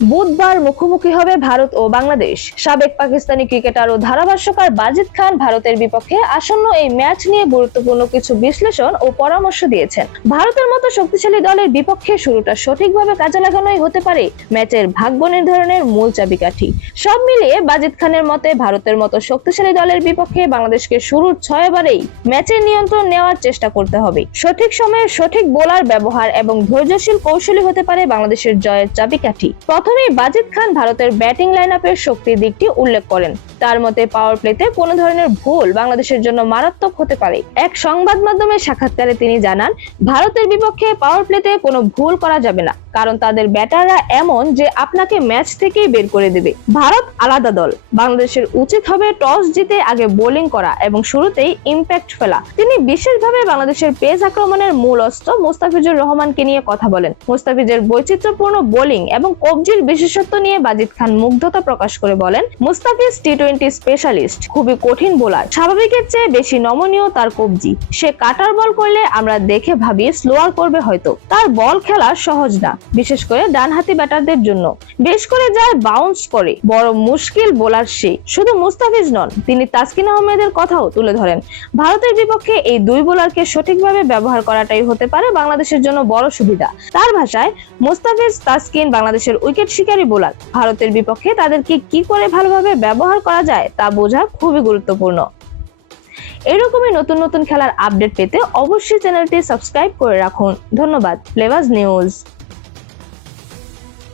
বুধবার মুখোমুখি হবে ভারত ও বাংলাদেশ। সাবেক পাকিস্তানি ক্রিকেটার ও ধারাভাষ্যকার বাজিদ খান ভারতের বিপক্ষে আসন্ন এই ম্যাচ নিয়ে গুরুত্বপূর্ণ কিছু বিশ্লেষণ ও পরামর্শ দিয়েছেন। ভারতের মতো শক্তিশালী দলের বিপক্ষে শুরুটা সঠিকভাবে কাজে লাগানোই হতে পারে ম্যাচের ভাগ্য নির্ধারণের মূল চাবিকাঠি। সব মিলিয়ে বাজিদ খানের মতে ভারতের মতো শক্তিশালী দলের বিপক্ষে বাংলাদেশকে শুরুর 6 ওভারেই ম্যাচের নিয়ন্ত্রণ নেওয়ার চেষ্টা করতে হবে। সঠিক সময়ে সঠিক বোলার ব্যবহার এবং ধৈর্যশীল কৌশলী হতে পারে বাংলাদেশের জয়ের চাবিকাঠি। প্রথমেই বাজিদ খান ভারতের ব্যাটিং লাইনআপের শক্তির দিকটি উল্লেখ করেন। তার মতে পাওয়ার প্লেতে কোনো ধরনের ভুল বাংলাদেশের জন্য মারাত্মক হতে পারে। এক সংবাদ মাধ্যমের সাক্ষাৎকারে তিনি জানান, ভারতের বিপক্ষে পাওয়ার প্লেতে কোনো ভুল করা যাবে না, কারণ তাদের ব্যাটাররা এমন যে আপনাকে ম্যাচ থেকেই বের করে দেবে। ভারত আলাদা দল, বাংলাদেশের উচিত হবে টস জিতে আগে বোলিং করা এবং শুরুতেই ইম্প্যাক্ট ফেলা। তিনি বিশেষভাবে বাংলাদেশের পেস আক্রমণের মূল অস্ত্র মুস্তাফিজুর রহমানকে নিয়ে কথা বলেন। মুস্তাফিজের বৈচিত্র্যপূর্ণ বোলিং এবং কবজির বিশেষত্ব নিয়ে বাজিদ খান মুগ্ধতা প্রকাশ করে বলেন, মুস্তাফিজ টি-20 স্পেশালিস্ট, খুবই কঠিন বোলার, স্বাভাবিকের চেয়ে বেশি নমনীয় তার কবজি। সে কাটার বল করলে আমরা দেখে ভাবি স্লোয়ার করবে হয়তো। তার বল খেলা সহজ না, বিশেষ করে ডানহাতি ব্যাটারদের জন্য। বেশ করে যায় বাউন্স করে, বড় মুশকিল বোলার সে। শুধু মুস্তাফিজ নন, তিনি তাসকিন আহমেদের কথাও তুলে ধরেন। ভারতের বিপক্ষে এই দুই বোলারকে সঠিকভাবে ব্যবহার করাটাই হতে পারে বাংলাদেশের জন্য বড় সুবিধা। তার ভাষায়, মুস্তাফিজ তাসকিন বাংলাদেশের উইকেট শিকারী বোলার। ভারতের বিপক্ষে তাদেরকে কি করে ভালোভাবে ব্যবহার করা যায় তা বোঝা খুবই গুরুত্বপূর্ণ। এরকমই নতুন নতুন খেলার আপডেট পেতে অবশ্যই চ্যানেলটি সাবস্ক্রাইব করে রাখুন। ধন্যবাদ। Flavours news.